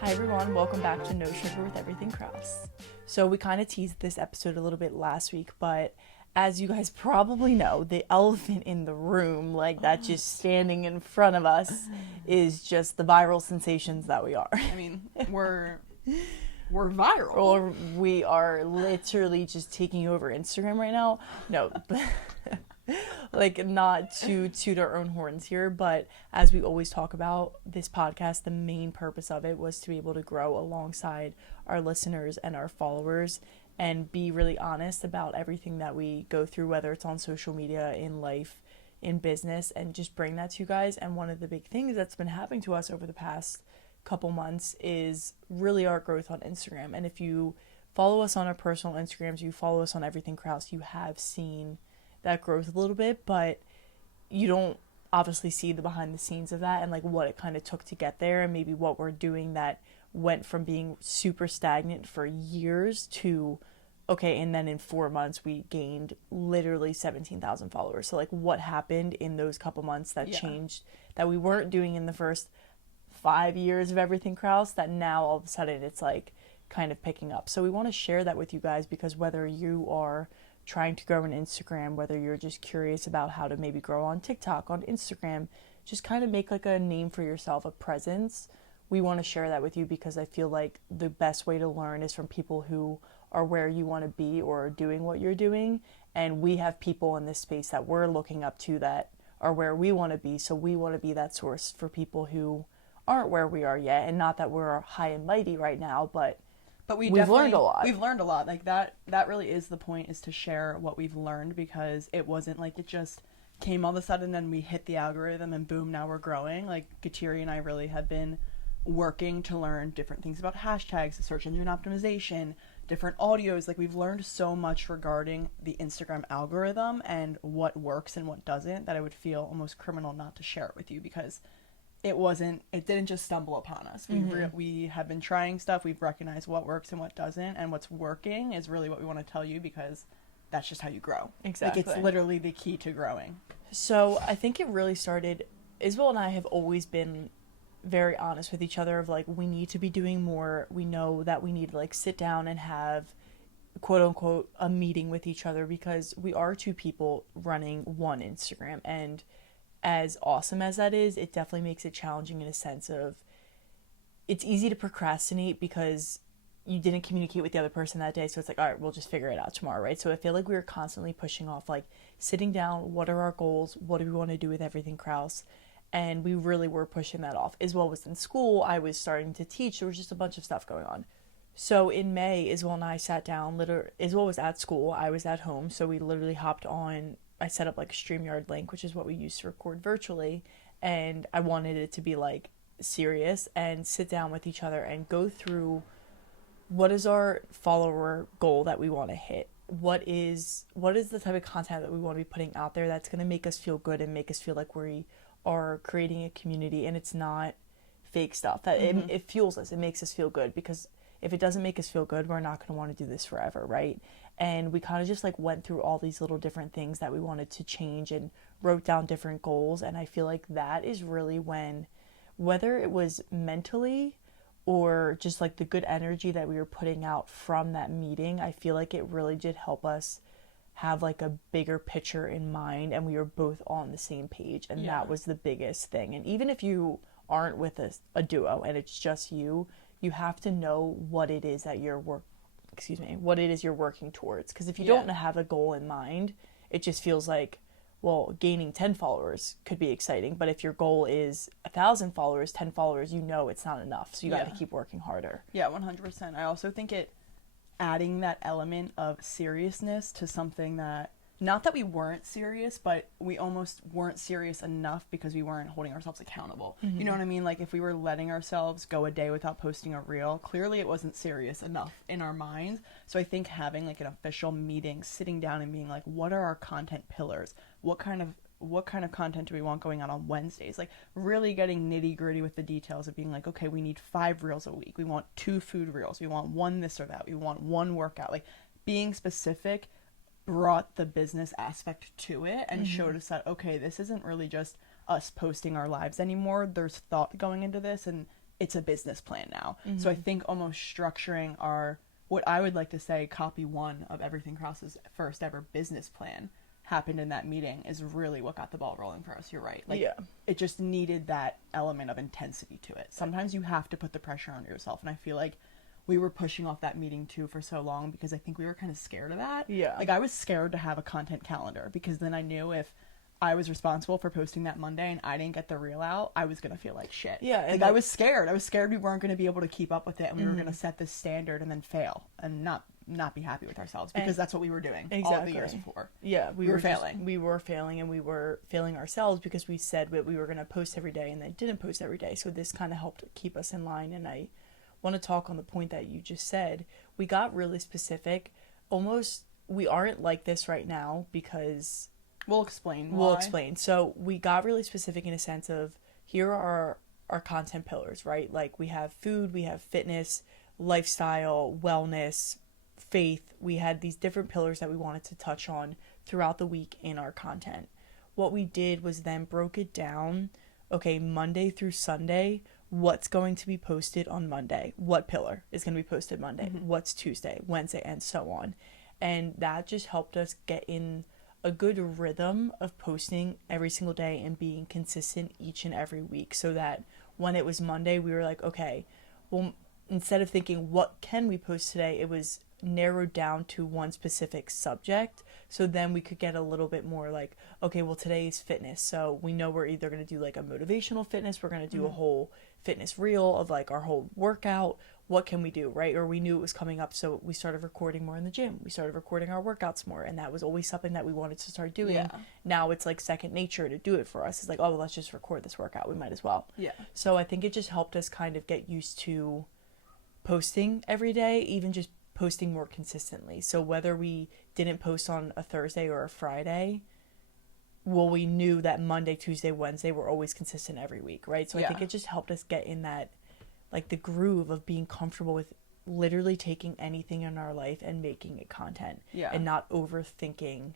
Hi everyone, welcome back to No Sugar with Everything Krause. So we kind of teased this episode a little bit last week, but as you guys probably know, the elephant in the room, like that just standing in front of us, is just the viral sensations that we are. I mean, we're viral. Or we are literally just taking over Instagram right now. No, like not to toot our own horns here, but as we always talk about, this podcast, the main purpose of it was to be able to grow alongside our listeners and our followers and be really honest about everything that we go through, whether it's on social media, in life, in business, and just bring that to you guys. And one of the big things that's been happening to us over the past couple months is really our growth on Instagram. And if you follow us on our personal Instagrams, you follow us on Everything Krause, you have seen that growth a little bit, but you don't obviously see the behind the scenes of that and like what it kind of took to get there, and maybe what we're doing that went from being super stagnant for years to okay, and then in 4 months we gained literally 17,000 followers. So like what happened in those couple months that changed, that we weren't doing in the first 5 years of Everything Krause, that now all of a sudden it's like kind of picking up. So we want to share that with you guys, because whether you are trying to grow on Instagram, whether you're just curious about how to maybe grow on TikTok, on Instagram, just kind of make like a name for yourself, a presence. We want to share that with you because I feel like the best way to learn is from people who are where you want to be or are doing what you're doing. And we have people in this space that we're looking up to that are where we want to be. So we want to be that source for people who aren't where we are yet. And not that we're high and mighty right now, but we've learned a lot. We've learned a lot. Like that really is the point, is to share what we've learned, because it wasn't like it just came all of a sudden and we hit the algorithm and boom, now we're growing. Like Kateri and I really have been working to learn different things about hashtags, search engine optimization, different audios. Like we've learned so much regarding the Instagram algorithm and what works and what doesn't, that I would feel almost criminal not to share it with you, because it didn't just stumble upon us. We have been trying stuff. We've recognized what works and what doesn't, and what's working is really what we want to tell you, because that's just how you grow. Exactly. Like it's literally the key to growing. So I think it really started, Isabel and I have always been very honest with each other of like, we need to be doing more. We know that we need to like sit down and have quote unquote a meeting with each other, because we are two people running one Instagram, and as awesome as that is, it definitely makes it challenging in a sense of it's easy to procrastinate because you didn't communicate with the other person that day. So it's like, all right, we'll just figure it out tomorrow, right? So I feel like we were constantly pushing off, like sitting down, what are our goals? What do we want to do with Everything Krause? And we really were pushing that off. Isabel was in school. I was starting to teach. There was just a bunch of stuff going on. So in May, Isabel and I sat down. Isabel was at school. I was at home. So we literally hopped on. I set up like a StreamYard link, which is what we use to record virtually. And I wanted it to be like serious and sit down with each other and go through what is our follower goal that we want to hit. What is the type of content that we want to be putting out there that's going to make us feel good and make us feel like we are creating a community, and it's not fake stuff. That it fuels us. It makes us feel good, because if it doesn't make us feel good, we're not going to want to do this forever, right? And we kind of just like went through all these little different things that we wanted to change and wrote down different goals. And I feel like that is really when, whether it was mentally or just like the good energy that we were putting out from that meeting, I feel like it really did help us have like a bigger picture in mind, and we were both on the same page, and that was the biggest thing. And even if you aren't with a duo and it's just you have to know what it is that you're working towards, because if you don't have a goal in mind, it just feels like, well, gaining 10 followers could be exciting, but if your goal is 1,000 followers, 10 followers, it's not enough, so you got to keep working harder. 100%. I also think adding that element of seriousness to something that, not that we weren't serious, but we almost weren't serious enough because we weren't holding ourselves accountable. You know what I mean? Like if we were letting ourselves go a day without posting a reel, clearly it wasn't serious enough in our minds. So I think having like an official meeting, sitting down and being like, what are our content pillars? What kind of content do we want going out on Wednesdays? Like really getting nitty gritty with the details of being like, okay, we need 5 reels a week. We want 2 food reels. We want 1 this or that. We want 1 workout. Like being specific brought the business aspect to it and showed us that, okay, this isn't really just us posting our lives anymore. There's thought going into this, and it's a business plan now. So I think almost structuring our, what I would like to say, copy one of Everything Krause's first ever business plan happened in that meeting is really what got the ball rolling for us. You're right. Like, it just needed that element of intensity to it. Sometimes you have to put the pressure on yourself. And I feel like we were pushing off that meeting too for so long because I think we were kind of scared of that. Yeah. Like, I was scared to have a content calendar because then I knew if I was responsible for posting that Monday and I didn't get the reel out, I was going to feel like shit. Yeah. Like, I was scared. I was scared we weren't going to be able to keep up with it and we were going to set this standard and then fail and not be happy with ourselves because that's what we were doing all the years before. Yeah, we were failing. We were failing and we were failing ourselves because we said that we were going to post every day and then didn't post every day. So this kind of helped keep us in line. And I want to talk on the point that you just said. We got really specific. Almost, we aren't like this right now because... We'll explain why. We'll explain. So we got really specific in a sense of here are our content pillars, right? Like we have food, we have fitness, lifestyle, wellness, faith. We had these different pillars that we wanted to touch on throughout the week in our content. What we did was then broke it down. Okay, Monday through Sunday, what's going to be posted on Monday? What pillar is going to be posted Monday? What's Tuesday, Wednesday, and so on. And that just helped us get in a good rhythm of posting every single day and being consistent each and every week so that when it was Monday, we were like, okay, well, instead of thinking, what can we post today? It was narrowed down to one specific subject. So then we could get a little bit more like, okay, well, today is fitness. So we know we're either going to do like a motivational fitness. We're going to do a whole fitness reel of like our whole workout. What can we do, right? Or we knew it was coming up, so we started recording more in the gym. We started recording our workouts more, and that was always something that we wanted to start doing. Yeah. Now it's like second nature to do it for us. It's like, oh, well, let's just record this workout. We might as well. Yeah. So I think it just helped us kind of get used to posting every day, even just posting more consistently. So whether we didn't post on a Thursday or a Friday, well, we knew that Monday, Tuesday, Wednesday were always consistent every week, right? So I think it just helped us get in that, like, the groove of being comfortable with literally taking anything in our life and making it content. Yeah. And not overthinking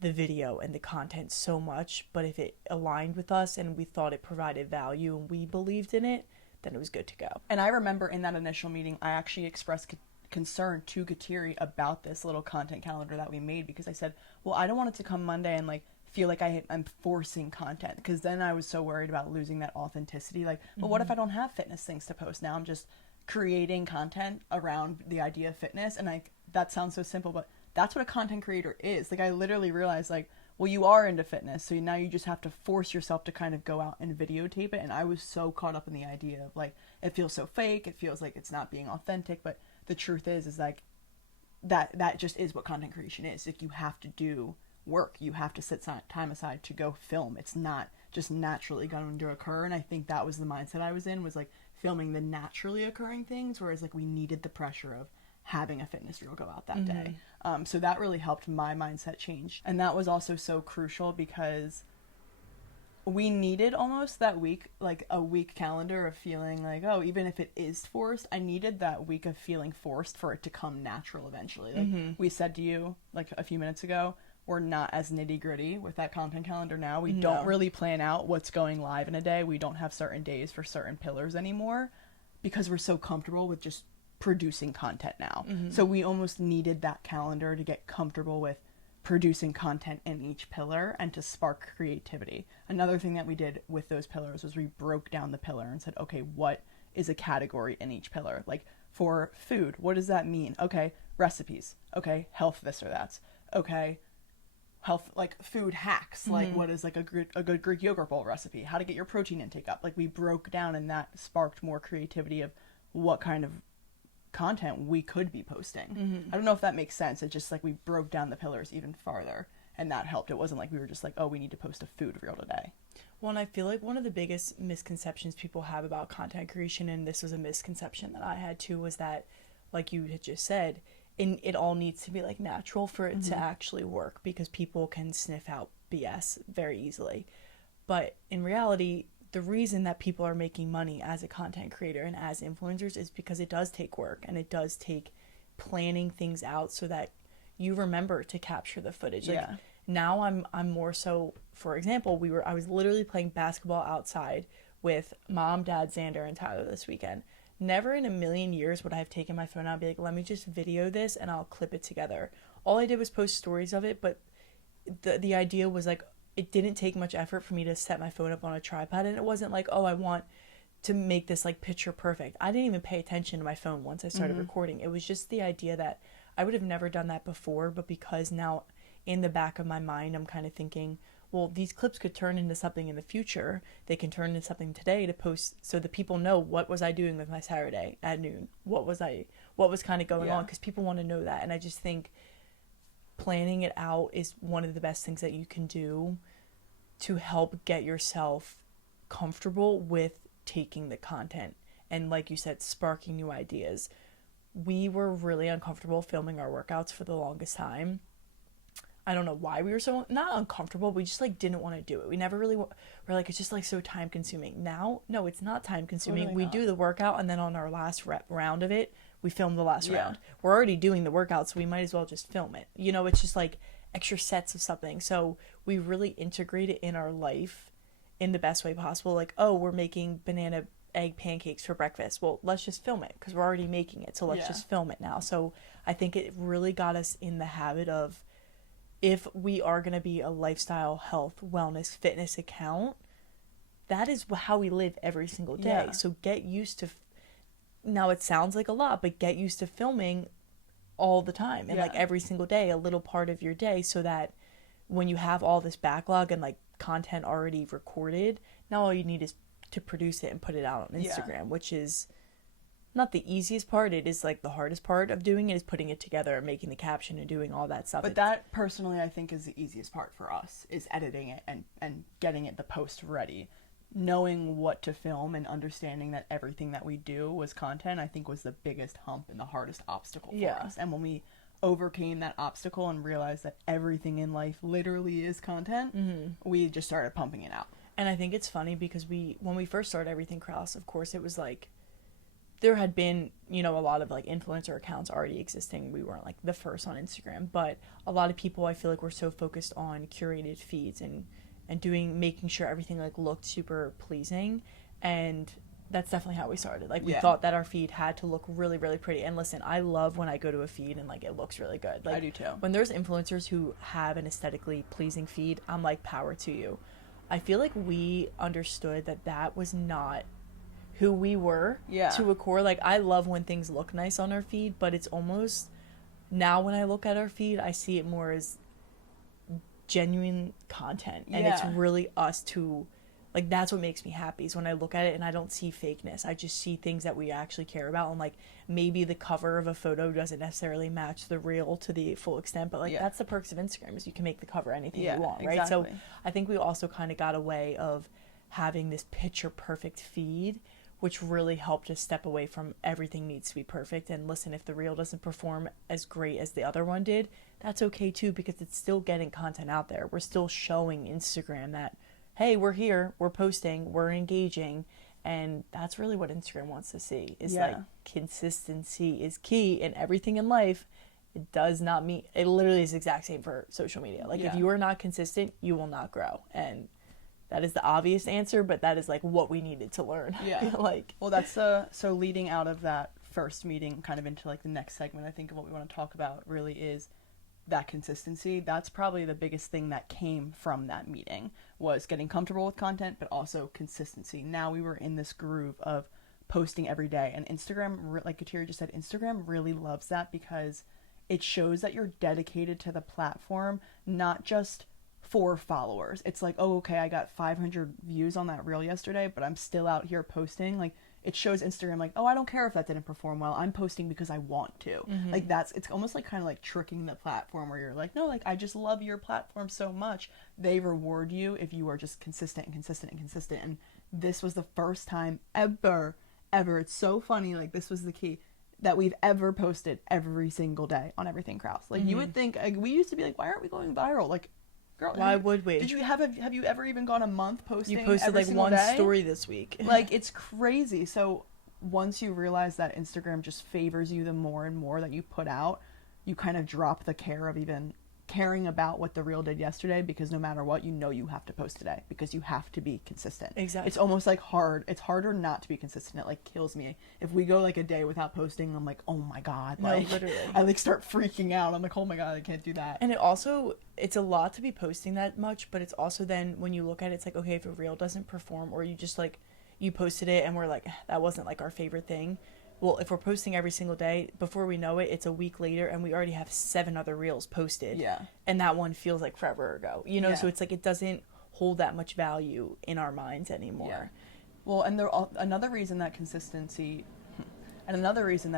the video and the content so much. But if it aligned with us and we thought it provided value and we believed in it, then it was good to go. And I remember in that initial meeting, I actually expressed concern to Gatiri about this little content calendar that we made because I said, well, I don't want it to come Monday and like feel like I'm forcing content because then I was so worried about losing that authenticity. Like, well, what if I don't have fitness things to post? Now I'm just creating content around the idea of fitness. And like, that sounds so simple, but that's what a content creator is. Like, I literally realized like, well, you are into fitness, so now you just have to force yourself to kind of go out and videotape it. And I was so caught up in the idea of like, it feels so fake. It feels like it's not being authentic. But the truth is like that just is what content creation is. Like, you have to do work. You have to set time aside to go film. It's not just naturally going to occur. And I think that was the mindset I was in, was like filming the naturally occurring things, whereas like we needed the pressure of having a fitness reel go out that day. So that really helped my mindset change. And that was also so crucial because we needed almost that week, like a week calendar of feeling like, oh, even if it is forced, I needed that week of feeling forced for it to come natural eventually. Like we said to you like a few minutes ago, we're not as nitty gritty with that content calendar now. We don't really plan out what's going live in a day. We don't have certain days for certain pillars anymore because we're so comfortable with just producing content now. So we almost needed that calendar to get comfortable with producing content in each pillar and to spark creativity. Another thing that we did with those pillars was we broke down the pillar and said, okay, what is a category in each pillar? Like for food, what does that mean? Okay, recipes. Okay, health this or that. Okay, health, like food hacks, like what is like a good Greek yogurt bowl recipe, how to get your protein intake up. Like we broke down, and that sparked more creativity of what kind of content we could be posting. I don't know if that makes sense. It's just like we broke down the pillars even farther, and that helped. It wasn't like we were just like, oh, we need to post a food reel today. Well, and I feel like one of the biggest misconceptions people have about content creation, and this was a misconception that I had too, was that, like you had just said, it all needs to be like natural for it to actually work, because people can sniff out BS very easily. But in reality, the reason that people are making money as a content creator and as influencers is because it does take work, and it does take planning things out so that you remember to capture the footage. Like, now I'm more so, for example, I was literally playing basketball outside with Mom, Dad, Xander, and Tyler this weekend. Never in a million years would I have taken my phone out and be like, let me just video this and I'll clip it together. All I did was post stories of it, but the idea was like, it didn't take much effort for me to set my phone up on a tripod, and it wasn't like, oh, I want to make this like picture perfect. I didn't even pay attention to my phone once I started recording. It was just the idea that I would have never done that before, but because now in the back of my mind I'm kind of thinking, well, these clips could turn into something in the future. They can turn into something today to post so that people know what was I doing with my Saturday at noon. What was kind of going on, because people want to know that. And I just think planning it out is one of the best things that you can do to help get yourself comfortable with taking the content and, like you said, sparking new ideas. We were really uncomfortable filming our workouts for the longest time. I don't know why we were so not uncomfortable. We just like didn't want to do it. We never really we're like, it's just like so time consuming. Now, no, it's not time consuming. Totally we not. do the workout, and then on our last round of it, we film the last round. We're already doing the workout, so we might as well just film it. You know, it's just like extra sets of something. So we really integrate it in our life in the best way possible. Like, oh, we're making banana egg pancakes for breakfast. Well, let's just film it because we're already making it. So let's just film it now. So I think it really got us in the habit of, if we are going to be a lifestyle, health, wellness, fitness account, that is how we live every single day. Yeah. So get used to, now it sounds like a lot, but get used to filming all the time and like every single day, a little part of your day, so that when you have all this backlog and like content already recorded, now all you need is to produce it and put it out on Instagram, which is not the easiest part. It is like the hardest part of doing it, is putting it together and making the caption and doing all that stuff. But that personally I think is the easiest part for us, is editing it and getting it the post ready. Knowing what to film and understanding that everything that we do was content, I think was the biggest hump and the hardest obstacle for us. And when we overcame that obstacle and realized that everything in life literally is content, we just started pumping it out. And I think it's funny because when we first started Everything Krause, of course, it was like, there had been, you know, a lot of like influencer accounts already existing. We weren't like the first on Instagram, but a lot of people, I feel like, were so focused on curated feeds and making sure everything like looked super pleasing. And that's definitely how we started. Like, we thought that our feed had to look really, really pretty. And listen, I love when I go to a feed and like it looks really good. Like, I do too. When there's influencers who have an aesthetically pleasing feed, I'm like, power to you. I feel like we understood that was not who we were to a core. Like, I love when things look nice on our feed, but it's almost, now when I look at our feed, I see it more as genuine content. And it's really us to, like, that's what makes me happy, is when I look at it and I don't see fakeness. I just see things that we actually care about. And like, maybe the cover of a photo doesn't necessarily match the reel to the full extent, but like that's the perks of Instagram, is you can make the cover anything you want, right? So I think we also kind of got a way of having this picture perfect feed, which really helped us step away from everything needs to be perfect. And listen, if the reel doesn't perform as great as the other one did, that's okay too, because it's still getting content out there. We're still showing Instagram that, hey, we're here, we're posting, we're engaging. And that's really what Instagram wants to see, is like, consistency is key in everything in life. It does not mean, it literally is the exact same for social media. Like, if you are not consistent, you will not grow. And that is the obvious answer, but that is like what we needed to learn. Like, well, that's so leading out of that first meeting kind of into like the next segment, I think of what we want to talk about really is that consistency. That's probably the biggest thing that came from that meeting, was getting comfortable with content, but also consistency. Now we were in this groove of posting every day, and Instagram, like Katira just said, Instagram really loves that, because it shows that you're dedicated to the platform, not just for followers. It's like, oh, okay, I got 500 views on that reel yesterday, but I'm still out here posting. Like, it shows Instagram like, oh, I don't care if that didn't perform well, I'm posting because I want to. Like, it's almost like kind of like tricking the platform, where you're like, no, like, I just love your platform so much. They reward you if you are just consistent and consistent and consistent. And this was the first time ever, it's so funny, like, this was the key, that we've ever posted every single day on Everything Krause. Like, you would think, like, we used to be like, why aren't we going viral? Like, girl, why would we? Did you have you ever even gone a month posting? You posted every like one day? story this week. Like, it's crazy. So once you realize that Instagram just favors you the more and more that you put out, you kind of drop the care of even caring about what the reel did yesterday, because no matter what, you know you have to post today because you have to be consistent. Exactly. It's almost like it's harder not to be consistent. It like kills me. If we go like a day without posting, I'm like, oh my God. Like, no, literally. I like start freaking out. I'm like, oh my God, I can't do that. And it's a lot to be posting that much, but it's also then when you look at it, it's like, okay, if a reel doesn't perform or you just like, you posted it and we're like, that wasn't like our favorite thing. Well, if we're posting every single day, before we know it, it's a week later and we already have 7 other reels posted. Yeah. And that one feels like forever ago, you know? Yeah. So it's like, it doesn't hold that much value in our minds anymore. Yeah. Well, and another reason that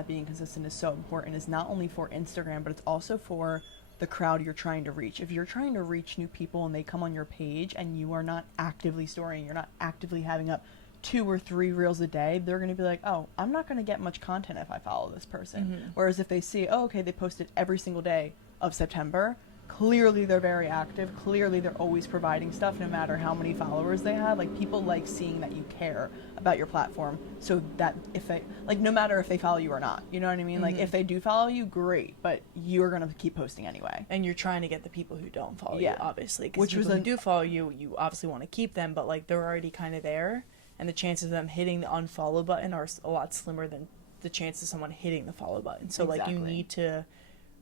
being consistent is so important is not only for Instagram, but it's also for the crowd you're trying to reach. If you're trying to reach new people and they come on your page and you are not actively storying, you're not actively having up 2 or 3 reels a day, they're going to be like, oh, I'm not going to get much content if I follow this person. Mm-hmm. Whereas if they see, oh, okay, they posted every single day of September, clearly they're very active, clearly they're always providing stuff no matter how many followers they have. Like, people like seeing that you care about your platform, so that if they, like, no matter if they follow you or not, you know what I mean? Mm-hmm. Like, if they do follow you, great, but you're going to keep posting anyway. And you're trying to get the people who don't follow you, obviously. Because people who do follow you, you obviously want to keep them, but, like, they're already kind of there. And the chances of them hitting the unfollow button are a lot slimmer than the chance of someone hitting the follow button. So, like, you need to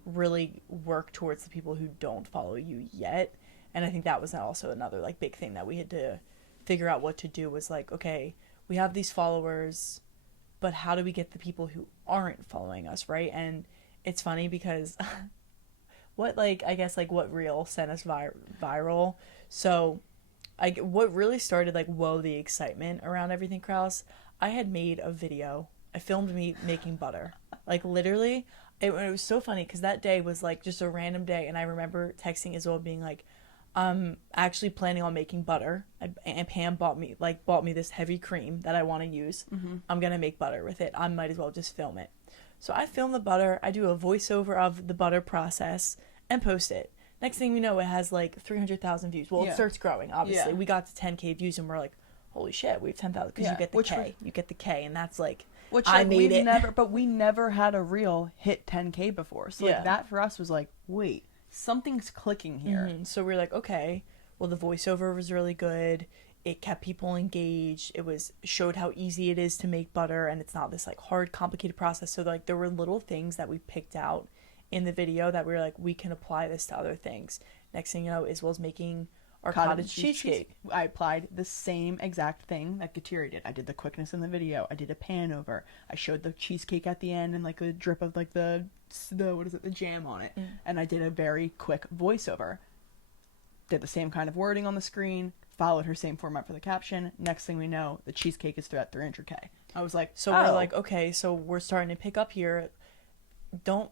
really work towards the people who don't follow you yet. And I think that was also another, like, big thing that we had to figure out what to do was, like, okay, we have these followers, but how do we get the people who aren't following us, right? And it's funny because what reel sent us viral? So... what really started, like, the excitement around everything Krause, I had made a video. I filmed me making butter. Like, literally, it was so funny because that day was, like, just a random day, and I remember texting Isabel being like, I'm actually planning on making butter, and Pam bought me this heavy cream that I want to use. Mm-hmm. I'm going to make butter with it. I might as well just film it. So I film the butter, I do a voiceover of the butter process, and post it. Next thing we know, it has like 300,000 views. Well, it starts growing, obviously. Yeah. We got to 10K views, and we're like, holy shit, we have 10,000. Because you get the K. You get the K, and that's like, I made it. But we never had a reel hit 10K before. So like, that for us was like, wait, something's clicking here. Mm-hmm. So we're like, okay, well, the voiceover was really good. It kept people engaged. Showed how easy it is to make butter, and it's not this like hard, complicated process. So like, there were little things that we picked out in the video that we were like, we can apply this to other things. Next thing you know, Isabel's making our cottage cheesecake. I applied the same exact thing that Kateri did. I did the quickness in the video. I did a pan over. I showed the cheesecake at the end and like the drip of like the jam on it. And I did a very quick voiceover. Did the same kind of wording on the screen, followed her same format for the caption. Next thing we know, the cheesecake is at 300K. I was like, we're like, okay, so we're starting to pick up here. Don't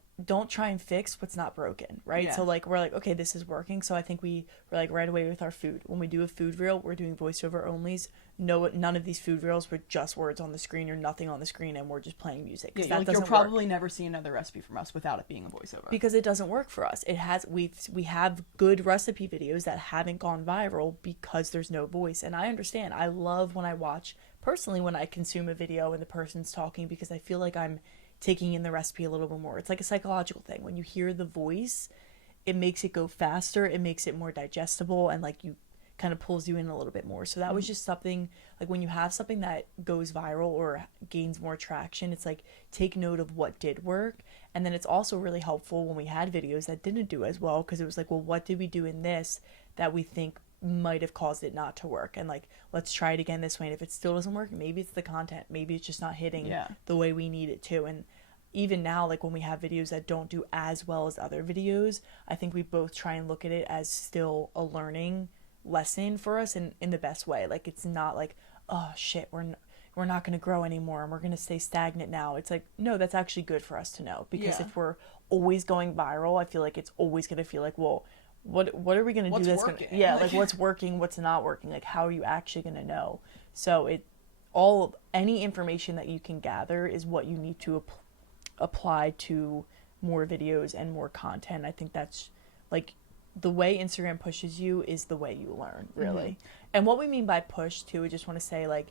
try and fix what's not broken, right? Yeah. So like, we're like, okay, this is working. So I think we're like right away with our food. When we do a food reel, we're doing voiceover onlys. No, none of these food reels were just words on the screen or nothing on the screen, and we're just playing music. Yeah, you'll probably never see another recipe from us without it being a voiceover. Because it doesn't work for us. We have good recipe videos that haven't gone viral because there's no voice. And I understand. I love when I consume a video and the person's talking, because I feel like I'm taking in the recipe a little bit more. It's like a psychological thing. When you hear the voice, it makes it go faster, it makes it more digestible, and like, you kind of pulls you in a little bit more. So that was just something, like, when you have something that goes viral or gains more traction, it's like, take note of what did work. And then it's also really helpful when we had videos that didn't do as well, because it was like, well, what did we do in this that we think might have caused it not to work, and like, let's try it again this way. And if it still doesn't work, maybe it's the content, maybe it's just not hitting the way we need it to. And even now, like, when we have videos that don't do as well as other videos, I think we both try and look at it as still a learning lesson for us, in the best way. Like, it's not like, oh shit, we're not going to grow anymore and we're going to stay stagnant now. It's like, no, that's actually good for us to know, because if we're always going viral, I feel like it's always going to feel like, well, what are we going to do that's going to, like, what's working, what's not working, like, how are you actually going to know? So any information that you can gather is what you need to apply to more videos and more content. I think that's, like, the way Instagram pushes you is the way you learn, really. And what we mean by push too, I just want to say, like,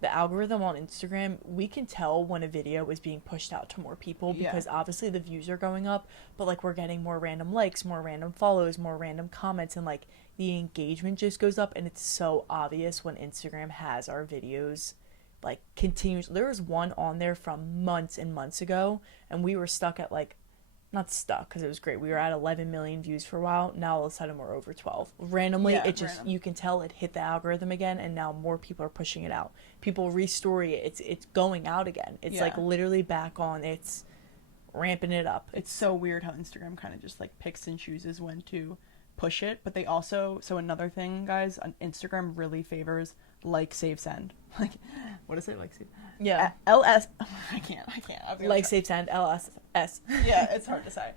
the algorithm on Instagram, we can tell when a video is being pushed out to more people Yeah. because obviously the views are going up, but like we're getting more random likes, more random follows, more random comments, and like the engagement just goes up. And it's so obvious when Instagram has our videos like continues. There was one on there from months and months ago, and we were stuck at like, not stuck because it was great. We were at 11 million views for a while. Now all of a sudden we're over 12. Randomly, Yeah, it just, random. you can tell it hit the algorithm again, and now more people are pushing it out. People restory it. It's going out again. It's like Yeah. literally back on. It's ramping it up. It's so weird how Instagram kind of just like picks and chooses when to push it, but they also, so another thing, guys, on Instagram really favors like, save, send. Like, what is it? Like, save. Yeah. LS. I can't. I was gonna Like try. save send LSS. Yeah, it's hard to say.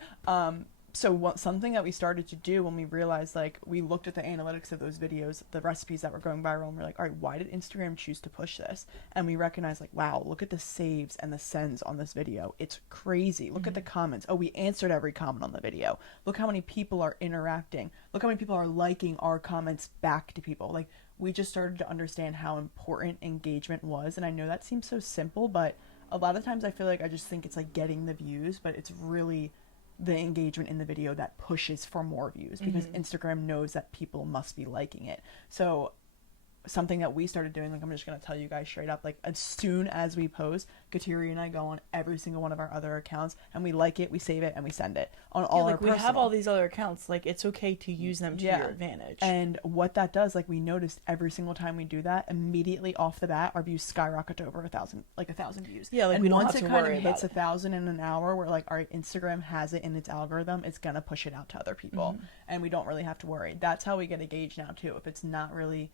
So something that we started to do when we realized, like, we looked at the analytics of those videos, the recipes that were going viral, and we're like, all right, why did Instagram choose to push this? And we recognized, like, wow, look at the saves and the sends on this video. It's crazy. Look at the comments. Oh, we answered every comment on the video. Look how many people are interacting. Look how many people are liking our comments back to people. Like, we just started to understand how important engagement was. And I know that seems so simple, but a lot of times I feel like I just think it's like getting the views, but it's really the engagement in the video that pushes for more views because Instagram knows that people must be liking it. So something that we started doing, like, I'm just going to tell you guys straight up, like, as soon as we post, Kateri and I go on every single one of our other accounts and we like it, we save it, and we send it on all our Like we personal. have all these other accounts. Like it's okay to use them to Yeah. your advantage. And what that does, like, we noticed every single time we do that, immediately off the bat, our views skyrocket to over 1,000 views. Yeah, like, and we don't once have it to kind worry of about hits it. 1,000 in an hour, we're like, all right, Instagram has it in its algorithm. It's gonna push it out to other people, and we don't really have to worry. That's how we get a gauge now too. If it's not really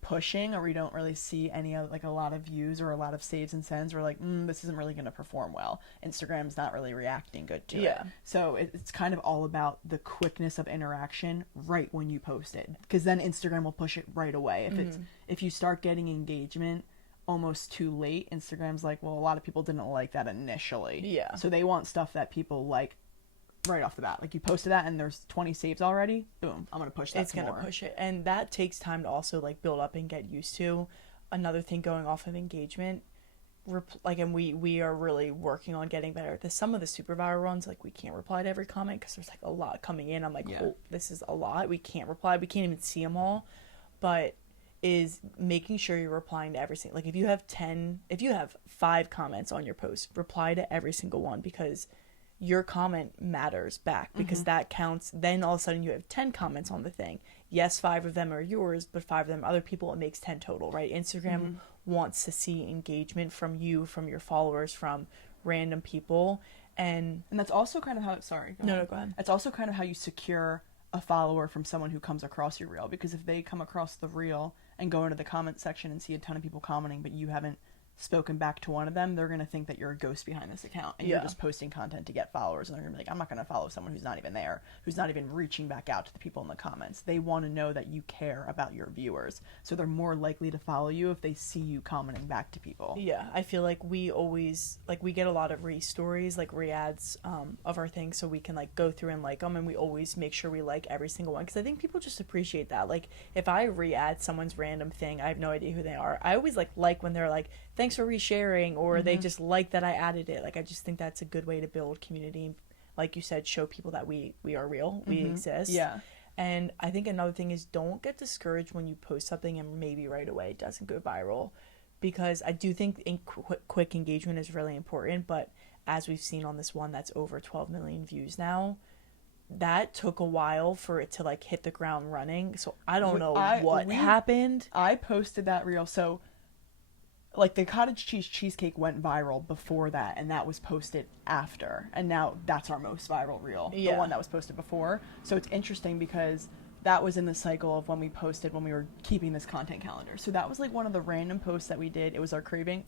pushing, or we don't really see any of, like, a lot of views or a lot of saves and sends, we're like, this isn't really going to perform well. Instagram's not really reacting good to it. So it's kind of all about the quickness of interaction right when you post it, because then Instagram will push it right away. If you start getting engagement almost too late, Instagram's like, well, a lot of people didn't like that initially. Yeah. So they want stuff that people like right off the bat. Like, you posted that and there's 20 saves already, boom, I'm gonna push that. It's gonna push it, and that takes time to also like build up and get used to. Another thing, going off of engagement, like, and we are really working on getting better at this. Some of the super viral runs, like, we can't reply to every comment because there's like a lot coming in. I'm like, oh, this is a lot. We can't reply. We can't even see them all. But is making sure you're replying to every single, like, if you have 5 comments on your post, reply to every single one, because your comment matters back, because that counts. Then all of a sudden you have 10 comments on the thing. Yes, 5 of them are yours, but 5 of them are other people. It makes 10 total, right? Instagram wants to see engagement from you, from your followers, from random people. And that's also kind of how, sorry. No, go ahead. It's also kind of how you secure a follower from someone who comes across your reel, because if they come across the reel and go into the comment section and see a ton of people commenting, but you haven't spoken back to one of them, they're going to think that you're a ghost behind this account, and you're just posting content to get followers, and they're going to be like, I'm not going to follow someone who's not even there, who's not even reaching back out to the people in the comments. They want to know that you care about your viewers, so they're more likely to follow you if they see you commenting back to people. Yeah, I feel like we always, like, we get a lot of re-stories, like re-ads of our things, so we can like go through and like them, and we always make sure we like every single one, because I think people just appreciate that. Like, if I re-add someone's random thing, I have no idea who they are. I always like when they're like, thanks for resharing, or they just like that I added it. Like, I just think that's a good way to build community. Like you said, show people that we are real, we exist. Yeah. And I think another thing is, don't get discouraged when you post something and maybe right away it doesn't go viral, because I do think quick engagement is really important. But as we've seen on this one that's over 12 million views now, that took a while for it to like hit the ground running. So I don't know what happened. I posted that reel, so like, the cottage cheese cheesecake went viral before that, and that was posted after, and now that's our most viral reel, the one that was posted before. So it's interesting because that was in the cycle of when we posted, when we were keeping this content calendar. So that was like one of the random posts that we did. It was our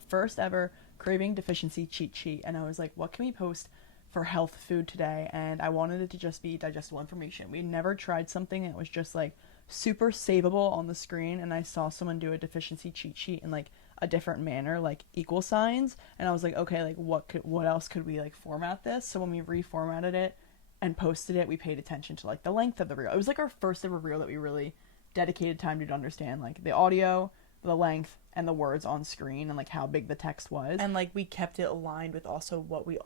first ever craving deficiency cheat sheet, and I was like, what can we post for health food today? And I wanted it to just be digestible information. We never tried something that was just like super savable on the screen, and I saw someone do a deficiency cheat sheet in like a different manner, like equal signs, and I was like, okay, like what else could we like format this? So when we reformatted it and posted it, we paid attention to like the length of the reel. It was like our first ever reel that we really dedicated time to understand, like, the audio, the length and the words on screen and like how big the text was. And like we kept it aligned with also what we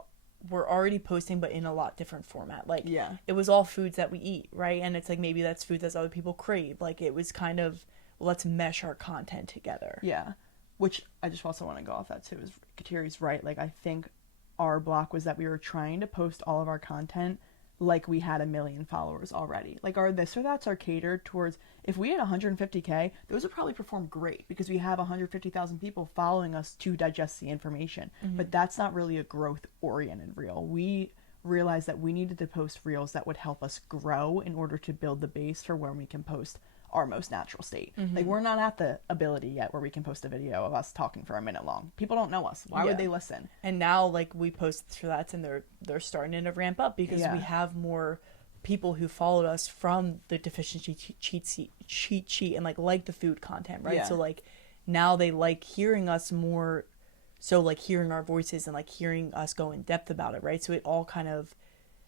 were already posting, but in a lot different format. Like it was all foods that we eat, right? And it's like maybe that's food that other people crave. Like it was kind of, let's mesh our content together. Yeah. Which I just also want to go off that too, is Katiri's right. Like I think our block was that we were trying to post all of our content like we had 1 million followers already. Like our this or that's are catered towards, if we had 150K, those would probably perform great because we have 150,000 people following us to digest the information. But that's not really a growth oriented reel. We realized that we needed to post reels that would help us grow in order to build the base for when we can post our most natural state. Like we're not at the ability yet where we can post a video of us talking for a minute long. People don't know us. Why would they listen? And now like we post for that and they're starting to ramp up because we have more people who followed us from the deficiency cheat sheet and like the food content, right? So like now they like hearing us more, so like hearing our voices and like hearing us go in depth about it, right? So it all kind of,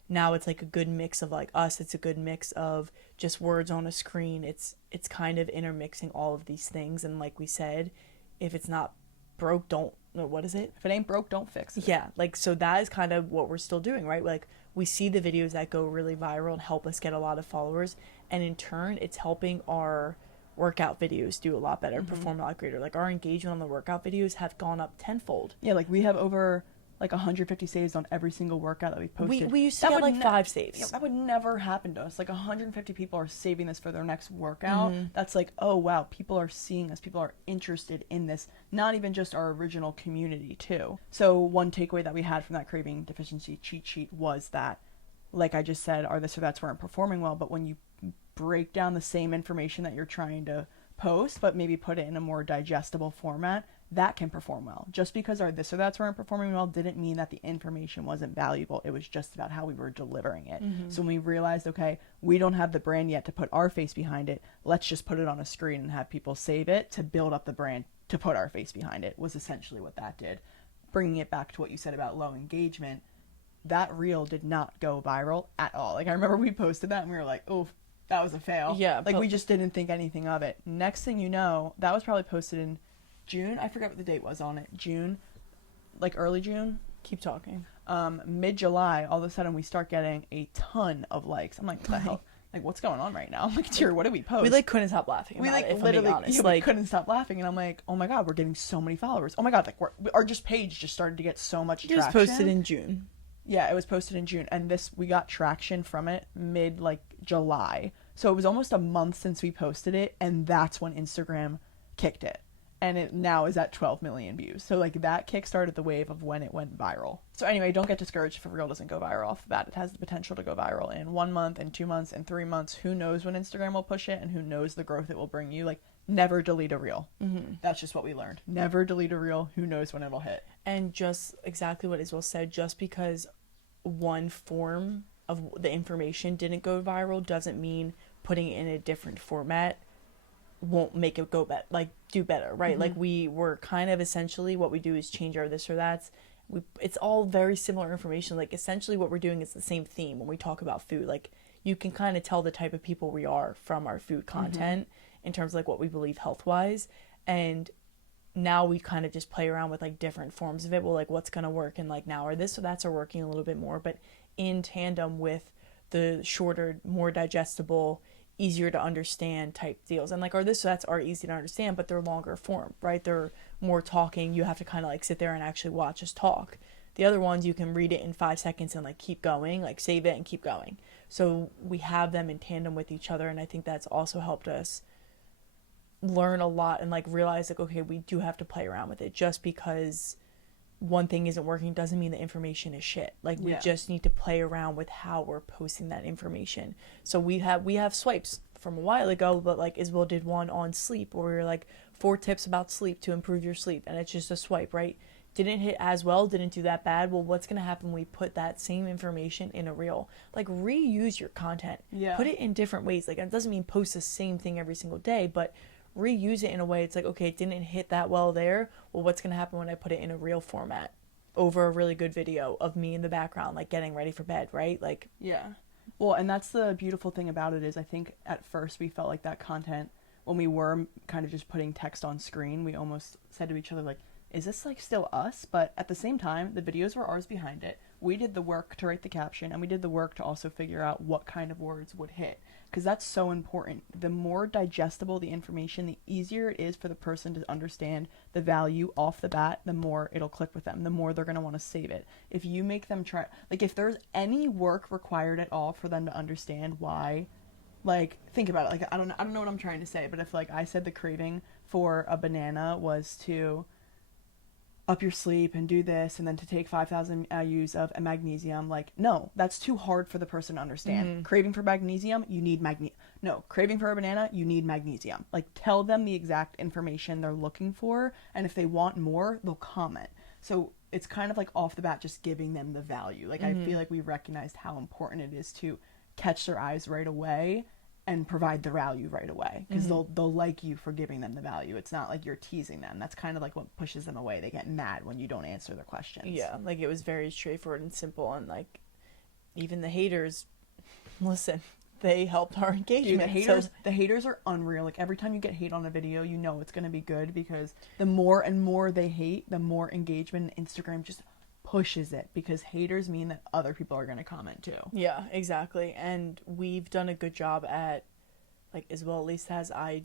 now it's like a good mix of like us, it's a good mix of just words on a screen. It's kind of intermixing all of these things. And like we said, if it's not broke, don't, or what is it? If it ain't broke, don't fix it. Yeah, like so that is kind of what we're still doing, right? Like we see the videos that go really viral and help us get a lot of followers, and in turn it's helping our workout videos do a lot better, perform a lot greater. Like our engagement on the workout videos have gone up tenfold. Yeah, like we have over like 150 saves on every single workout that we posted. We used to get like 5 saves. Yeah, that would never happen to us. Like 150 people are saving this for their next workout. That's like, oh wow, people are seeing us. People are interested in this. Not even just our original community too. So one takeaway that we had from that craving deficiency cheat sheet was that, like I just said, our this or that's weren't performing well. But when you break down the same information that you're trying to post, but maybe put it in a more digestible format, that can perform well. Just because our this or that's weren't performing well didn't mean that the information wasn't valuable. It was just about how we were delivering it. So when we realized, okay, we don't have the brand yet to put our face behind it, let's just put it on a screen and have people save it to build up the brand to put our face behind it, was essentially what that did. Bringing it back to what you said about low engagement, that reel did not go viral at all. Like I remember we posted that and we were like, oh, that was a fail. Yeah. Like we just didn't think anything of it. Next thing you know, that was probably posted in June. I forgot what the date was on it. June, like early June. Keep talking. Mid-July, all of a sudden we start getting a ton of likes. I'm like, what the hell? Like, what's going on right now? I'm like, Tyra, what did we post? We like couldn't stop laughing about it, if I'm being honest. Yeah, we couldn't stop laughing, and I'm like, oh my god, we're getting so many followers. Oh my god, like our just page just started to get so much traction. It was posted in June. Yeah, it was posted in June, and we got traction from it mid like July. So it was almost a month since we posted it, and that's when Instagram kicked it. And it now is at 12 million views. So like that kickstarted the wave of when it went viral. So anyway, don't get discouraged if a reel doesn't go viral off the bat. It has the potential to go viral in 1 month, in 2 months, in 3 months. Who knows when Instagram will push it, and who knows the growth it will bring you. Like never delete a reel. That's just what we learned. Never delete a reel. Who knows when it'll hit. And just exactly what Isabel said, just because one form of the information didn't go viral doesn't mean putting it in a different format won't make it go do better, right? Like we were kind of essentially what we do is change our this or that's. It's all very similar information. Like essentially what we're doing is the same theme when we talk about food. Like you can kind of tell the type of people we are from our food content in terms of like what we believe health wise. And now we kind of just play around with like different forms of it. Well, like what's gonna work, and like now our this or that's are working a little bit more, but in tandem with the shorter, more digestible, easier to understand type deals. And like our this or that's are easy to understand, but they're longer form, right? They're more talking. You have to kind of like sit there and actually watch us talk. The other ones you can read it in 5 seconds and like keep going, like save it and keep going. So we have them in tandem with each other, and I think that's also helped us learn a lot and like realize like, okay, we do have to play around with it. Just because one thing isn't working doesn't mean the information is shit. Like we just need to play around with how we're posting that information. So we have swipes from a while ago, but like Isabel did one on sleep where we were like 4 tips about sleep to improve your sleep, and it's just a swipe, right? Didn't hit as well, didn't do that bad. Well, what's gonna happen when we put that same information in a reel? Like reuse your content. Put it in different ways. Like it doesn't mean post the same thing every single day, but reuse it in a way. It's like, okay, it didn't hit that well there. Well, what's gonna happen when I put it in a reel format over a really good video of me in the background, like getting ready for bed, right? Like well, and that's the beautiful thing about it is I think at first we felt like that content when we were kind of just putting text on screen, we almost said to each other, like, is this like still us? But at the same time, the videos were ours behind it. We did the work to write the caption, and we did the work to also figure out what kind of words would hit, because that's so important. The more digestible the information, the easier it is for the person to understand the value off the bat, the more it'll click with them, the more they're going to want to save it. If you make them try, like, if there's any work required at all for them to understand why, like, think about it. Like, I don't know what I'm trying to say, but if, like, I said the craving for a banana was to up your sleep and do this, and then to take 5,000 IUs of magnesium, like, no, that's too hard for the person to understand. Craving for magnesium, you need no, craving for a banana, you need magnesium. Like, tell them the exact information they're looking for, and if they want more, they'll comment. So it's kind of like off the bat just giving them the value. Like, I feel like we recognized how important it is to catch their eyes right away and provide the value right away, because they'll like you for giving them the value. It's not like you're teasing them. That's kind of like what pushes them away. They get mad when you don't answer their questions. Yeah, like, it was very straightforward and simple, and, like, even the haters, listen, they helped our engagement. Dude, the haters are unreal. Like, every time you get hate on a video, you know it's going to be good, because the more and more they hate, the more engagement. Instagram just pushes it, because haters mean that other people are going to comment too. Yeah, exactly. And we've done a good job at, like, as well, at least as I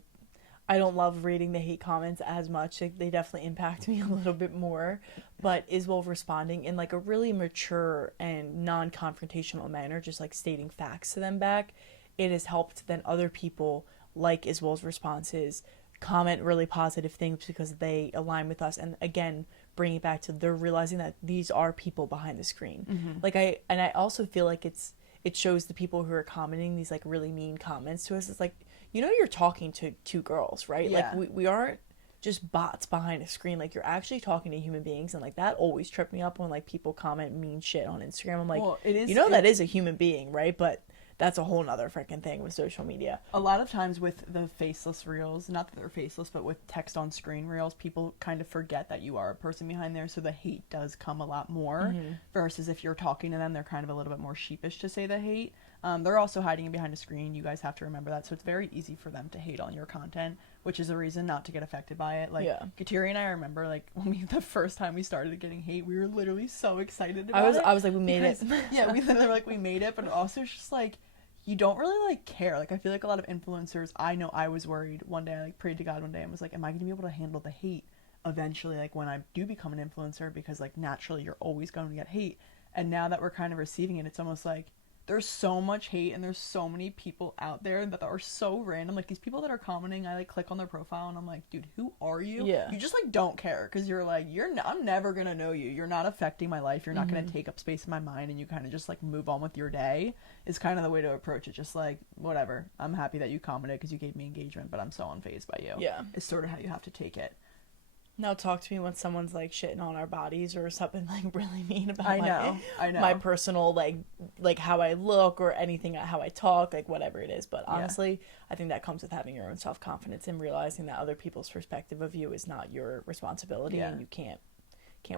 don't love reading the hate comments as much. Like, they definitely impact me a little bit more, but Isabel responding in, like, a really mature and non-confrontational manner, just, like, stating facts to them back. It has helped then other people, like Isabel's responses, comment really positive things because they align with us. And again, bring it back to, they're realizing that these are people behind the screen. Like, I also feel like it shows the people who are commenting these, like, really mean comments to us. It's like, you know, you're talking to two girls, right? Yeah. Like, we aren't just bots behind a screen. Like, you're actually talking to human beings, and, like, that always tripped me up when, like, people comment mean shit on Instagram. I'm like, well, that is a human being, right? But that's a whole nother freaking thing with social media. A lot of times with the faceless reels, not that they're faceless, but with text on screen reels, people kind of forget that you are a person behind there, so the hate does come a lot more, versus if you're talking to them, they're kind of a little bit more sheepish to say the hate. They're also hiding it behind a screen. You guys have to remember that. So it's very easy for them to hate on your content, which is a reason not to get affected by it. Like, Kateri and I remember, like, when the first time we started getting hate, we were literally so excited about it. I was like, we made it. Yeah, we literally were like, we made it, but also it's just like, you don't really, like, care. Like, I feel like a lot of influencers, I know I was worried one day. I, like, prayed to God one day and was like, am I going to be able to handle the hate eventually, like, when I do become an influencer? Because, like, naturally you're always going to get hate. And now that we're kind of receiving it, it's almost like there's so much hate, and there's so many people out there that are so random. Like, these people that are commenting, I, like, click on their profile and I'm like, dude, who are you? Yeah. You just, like, don't care, because you're like, I'm never gonna know you. You're not affecting my life. You're not gonna take up space in my mind, and you kind of just, like, move on with your day. Is kind of the way to approach it. Just like, whatever. I'm happy that you commented because you gave me engagement, but I'm so unfazed by you. Yeah. It's sort of how you have to take it. Now talk to me when someone's, like, shitting on our bodies or something, like, really mean about I know. my personal, like how I look or anything, how I talk, like, whatever it is. But honestly, I think that comes with having your own self-confidence and realizing that other people's perspective of you is not your responsibility, and you can't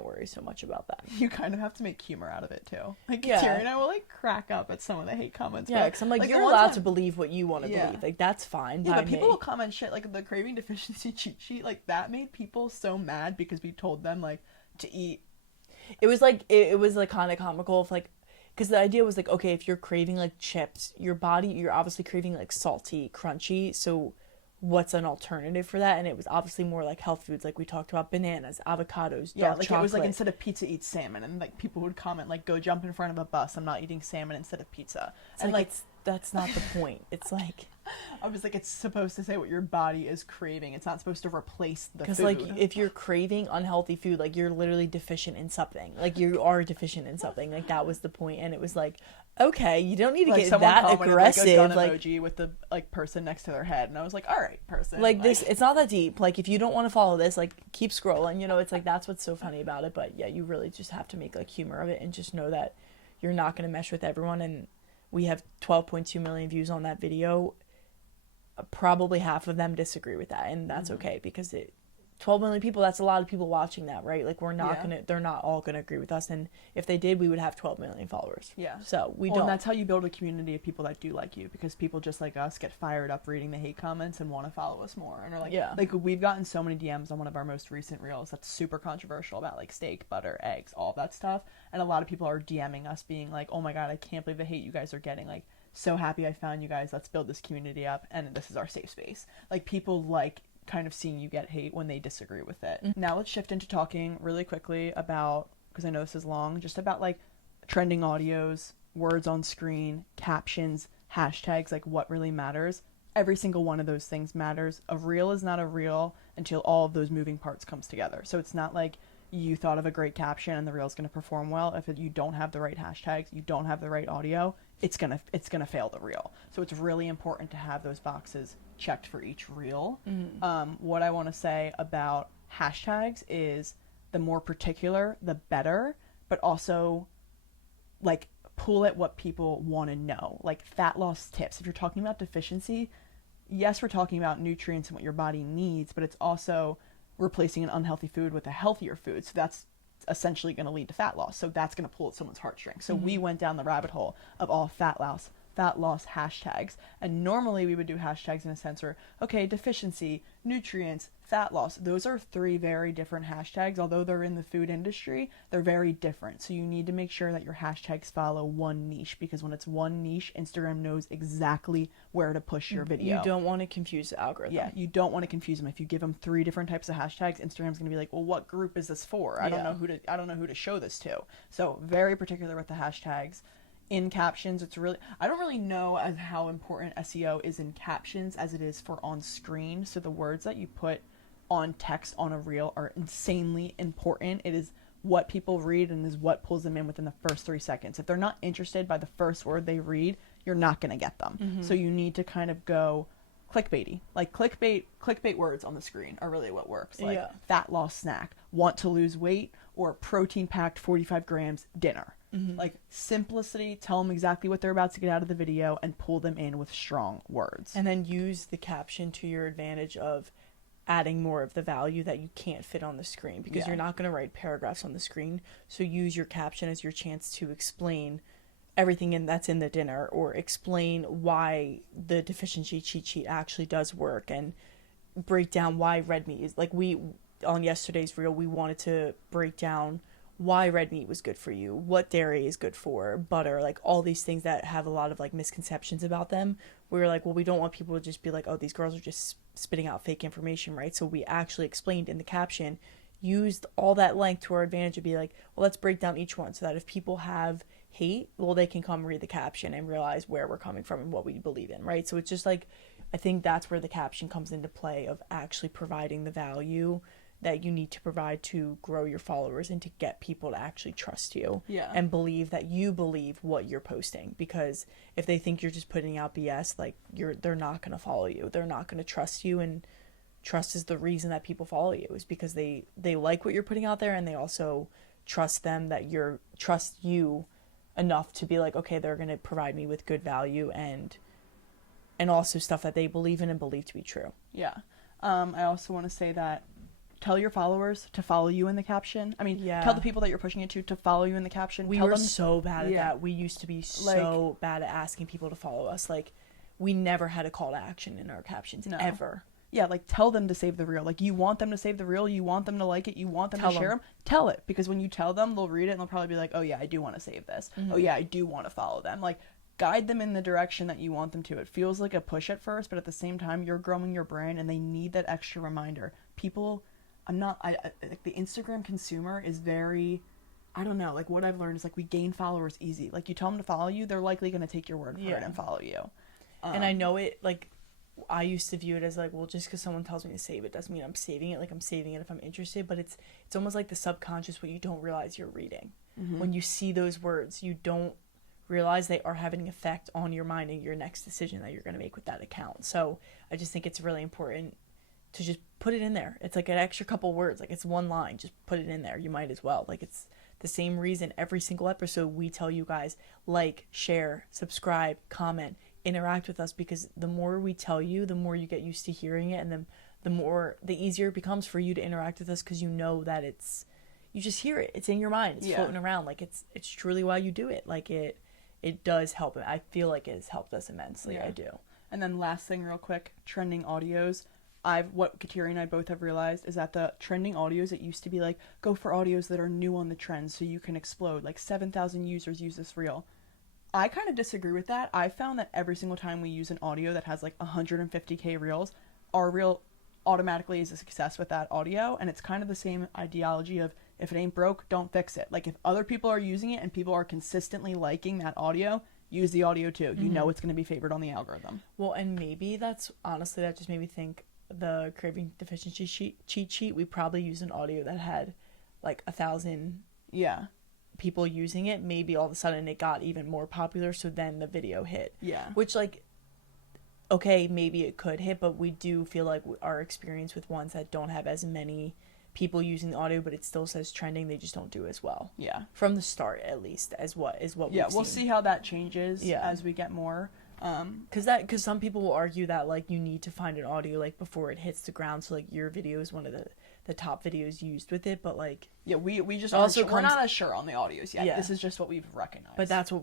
worry so much about that. You kind of have to make humor out of it too. Like, Kateri and I will, like, crack up at some of the hate comments. Yeah, because I'm like, you're allowed to believe what you want to believe. Like, that's fine. Yeah, but people will comment shit, like the craving deficiency cheat sheet. Like, that made people so mad because we told them, like, to eat. It was like kind of comical of, like, because the idea was like, okay, if you're craving, like, chips, you're obviously craving, like, salty, crunchy, so what's an alternative for that? And it was obviously more like health foods, like we talked about, bananas, avocados, dark like, chocolate. It was like, instead of pizza, eat salmon, and, like, people would comment, like, go jump in front of a bus, I'm not eating salmon instead of pizza. And like that's not the point. It's like, I was like, it's supposed to say what your body is craving. It's not supposed to replace the food. Because, like, if you're craving unhealthy food, like, you're literally deficient in something. Like, you are deficient in something. Like, that was the point. And it was like, okay, you don't need to, like, get that aggressive. Like, a gun emoji with the, like, person next to their head. And I was like, all right, person. Like, this, it's not that deep. Like, if you don't want to follow this, like, keep scrolling. You know, it's like, that's what's so funny about it. But yeah, you really just have to make, like, humor of it and just know that you're not going to mesh with everyone. And we have 12.2 million views on that video. Probably half of them disagree with that, and that's okay, because 12 million people, that's a lot of people watching that, right? Like we're not Yeah. gonna they're not all gonna agree with us, and if they did, we would have 12 million followers. Yeah. So we Well, don't. and that's how you build a community of people that do like you, because people just like us get fired up reading the hate comments and want to follow us more, and are like, Yeah. like we've gotten so many DMs on one of our most recent reels that's super controversial about like steak, butter, eggs, all that stuff, and a lot of people are DMing us being like, oh my god, I can't believe the hate you guys are getting, like so happy I found you guys, let's build this community up, and this is our safe space. Like people like kind of seeing you get hate when they disagree with it. Mm-hmm. Now let's shift into talking really quickly about, because I know this is long, just about like trending audios, words on screen, captions, hashtags, like what really matters. Every single one of those things matters. A reel is not a reel until all of those moving parts comes together. So it's not like you thought of a great caption and the reel's going to perform well. If you don't have the right hashtags, you don't have the right audio, it's gonna fail the reel. So it's really important to have those boxes checked for each reel. Mm-hmm. What I want to say about hashtags is the more particular, the better, but also like pull at what people want to know. Like fat loss tips. If you're talking about deficiency, yes, we're talking about nutrients and what your body needs, but it's also replacing an unhealthy food with a healthier food. So that's essentially going to lead to fat loss. So that's going to pull at someone's heartstrings. So we went down the rabbit hole of all fat loss hashtags. And normally we would do hashtags in a sense where, okay, deficiency, nutrients, fat loss, those are 3 very different hashtags. Although they're in the food industry, they're very different. So you need to make sure that your hashtags follow one niche, because when it's one niche, Instagram knows exactly where to push your video. You don't want to confuse the algorithm. Yeah, you don't want to confuse them. If you give them 3 different types of hashtags, Instagram's going to be like, well, what group is this for? I don't know who to show this to. So very particular with the hashtags. In captions, it's really, I don't really know as how important SEO is in captions as it is for on screen. So the words that you put on text on a reel are insanely important. It is what people read and is what pulls them in within the first 3 seconds. If they're not interested by the first word they read, you're not going to get them. Mm-hmm. So you need to kind of go clickbaity. Like clickbait words on the screen are really what works. Like fat loss snack, want to lose weight, or protein packed 45 grams dinner. Mm-hmm. Like simplicity, tell them exactly what they're about to get out of the video and pull them in with strong words. And then use the caption to your advantage of adding more of the value that you can't fit on the screen, because you're not going to write paragraphs on the screen. So use your caption as your chance to explain everything that's in the dinner, or explain why the deficiency cheat sheet actually does work, and break down why red meat is, like we on yesterday's reel, we wanted to break down why red meat was good for you, what dairy is good for, butter, like all these things that have a lot of like misconceptions about them. We were like, well, we don't want people to just be like, oh, these girls are just spitting out fake information, right? So we actually explained in the caption, used all that length to our advantage to be like, well, let's break down each one, so that if people have hate, well, they can come read the caption and realize where we're coming from and what we believe in, right? So it's just like, I think that's where the caption comes into play, of actually providing the value that you need to provide to grow your followers and to get people to actually trust you and believe that you believe what you're posting. Because if they think you're just putting out BS, like they're not going to follow you. They're not going to trust you. And trust is the reason that people follow you, is because they like what you're putting out there, and they also trust trust you enough to be like, okay, they're going to provide me with good value and also stuff that they believe in and believe to be true. Yeah. I also want to say that tell your followers to follow you in the caption. I mean, tell the people that you're pushing it to follow you in the caption. We were so bad at that. We used to be so bad at asking people to follow us. Like, we never had a call to action in our captions, ever. Yeah, like, tell them to save the reel. Like, you want them to save the reel, you want them to like it, you want them to share them. Tell it, because when you tell them, they'll read it and they'll probably be like, oh yeah, I do want to save this. Mm-hmm. Oh yeah, I do want to follow them. Like, guide them in the direction that you want them to. It feels like a push at first, but at the same time, you're growing your brand and they need that extra reminder. People... like the Instagram consumer is very, I don't know, like what I've learned is like we gain followers easy. Like you tell them to follow you, they're likely going to take your word for it and follow you. And I know it, like, I used to view it as like, well, just because someone tells me to save it doesn't mean I'm saving it. Like, I'm saving it if I'm interested, but it's almost like the subconscious, what you don't realize you're reading. Mm-hmm. When you see those words, you don't realize they are having an effect on your mind and your next decision that you're going to make with that account. So I just think it's really important to just put it in there. It's like an extra couple words, like it's one line, just put it in there. You might as well. Like, it's the same reason every single episode we tell you guys, like, share, subscribe, comment, interact with us, because the more we tell you, the more you get used to hearing it, and the easier it becomes for you to interact with us, because you know that you just hear it. It's in your mind. It's floating around. Like, it's truly why you do it. Like, it does help. I feel like it has helped us immensely. I do. And then last thing real quick, trending audios. What Kateri and I both have realized is that the trending audios, it used to be like, go for audios that are new on the trend so you can explode. Like 7,000 users use this reel. I kind of disagree with that. I found that every single time we use an audio that has like 150k reels, our reel automatically is a success with that audio. And it's kind of the same ideology of, if it ain't broke, don't fix it. Like, if other people are using it and people are consistently liking that audio, use the audio too. You know it's going to be favored on the algorithm. Well, and maybe that just made me think, the craving deficiency cheat sheet, we probably used an audio that had like 1,000 people using it. Maybe all of a sudden it got even more popular, so then the video hit. Which, like, okay, maybe it could hit, but we do feel like our experience with ones that don't have as many people using the audio, but it still says trending, they just don't do as well. From the start, at least, as what we've we'll seen. See how that changes as we get more. Because some people will argue that, like, you need to find an audio, like, before it hits the ground, so, like, your video is one of the top videos used with it, but, like, we just also we're not as sure on the audios yet. This is just what we've recognized. But that's what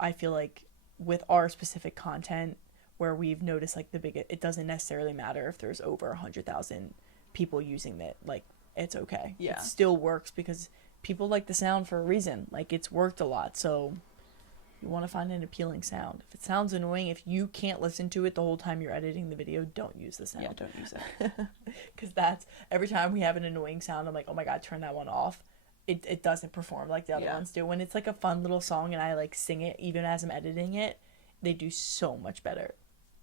I feel like with our specific content, where we've noticed, like, it doesn't necessarily matter if there's over 100,000 people using it. Like, it's okay. It still works because people like the sound for a reason. Like, it's worked a lot, so you want to find an appealing sound. If it sounds annoying, if you can't listen to it the whole time you're editing the video, don't use the sound. Don't use it. Because that's, every time we have an annoying sound, I'm like, oh my god, turn that one off. It doesn't perform like the other ones do. When it's like a fun little song and I, like, sing it even as I'm editing it, they do so much better.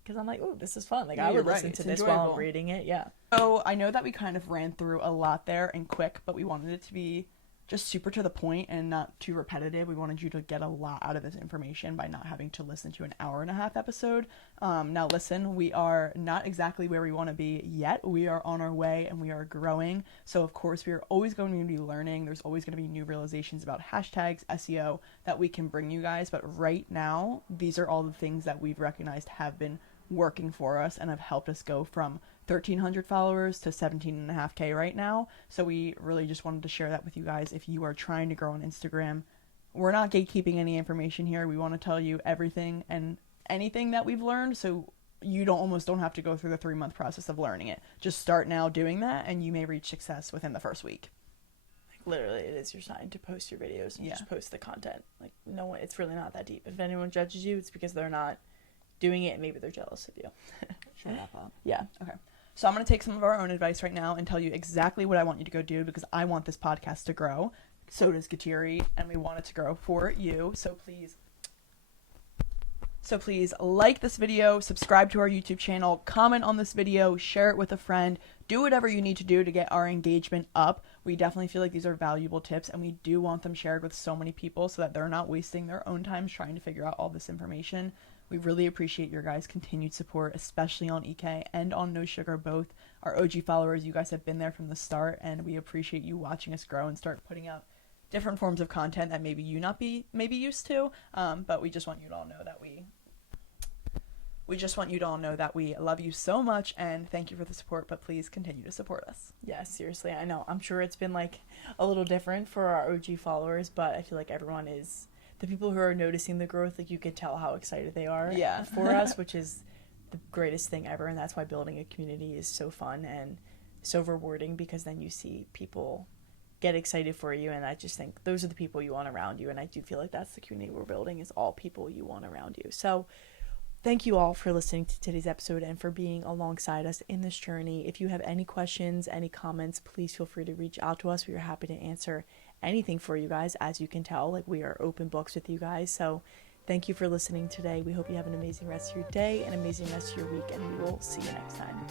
Because I'm like, oh, this is fun. Like, I would listen to this while I'm reading it. So I know that we kind of ran through a lot there and quick, but we wanted it to be just super to the point and not too repetitive. We wanted you to get a lot out of this information by not having to listen to an 1.5-hour episode. Now listen, we are not exactly where we want to be yet. We are on our way and we are growing. So of course we are always going to be learning. There's always going to be new realizations about hashtags, SEO that we can bring you guys. But right now, these are all the things that we've recognized have been working for us and have helped us go from 1,300 followers to 17.5K right now. So we really just wanted to share that with you guys. If you are trying to grow on Instagram, we're not gatekeeping any information here. We want to tell you everything and anything that we've learned, so you almost don't have to go through the 3-month process of learning it. Just start now doing that and you may reach success within the first week. Like, literally, it is your sign to post your videos and just post the content. Like, no one, it's really not that deep. If anyone judges you, it's because they're not doing it and maybe they're jealous of you. Shut up. Okay. So I'm going to take some of our own advice right now and tell you exactly what I want you to go do, because I want this podcast to grow. So does Kateri, and we want it to grow for you. So please like this video, subscribe to our YouTube channel, comment on this video, share it with a friend, do whatever you need to do to get our engagement up. We definitely feel like these are valuable tips, and we do want them shared with so many people so that they're not wasting their own time trying to figure out all this information. We really appreciate your guys' continued support, especially on EK and on No Sugar, both. Our OG followers, you guys have been there from the start, and we appreciate you watching us grow and start putting out different forms of content that maybe you not be used to. But we just want you to all know that we love you so much, and thank you for the support, but please continue to support us. Yeah, seriously, I know. I'm sure it's been, like, a little different for our OG followers, but I feel like everyone is... The people who are noticing the growth, like, you can tell how excited they are for us, which is the greatest thing ever, and that's why building a community is so fun and so rewarding, because then you see people get excited for you, and I just think those are the people you want around you, and I do feel like that's the community we're building, is all people you want around you. So thank you all for listening to today's episode and for being alongside us in this journey. If you have any questions, any comments, please feel free to reach out to us. We are happy to answer anything for you guys. As you can tell, like, we are open books with you guys. So thank you for listening today. We hope you have an amazing rest of your day, an amazing rest of your week, and we will see you next time.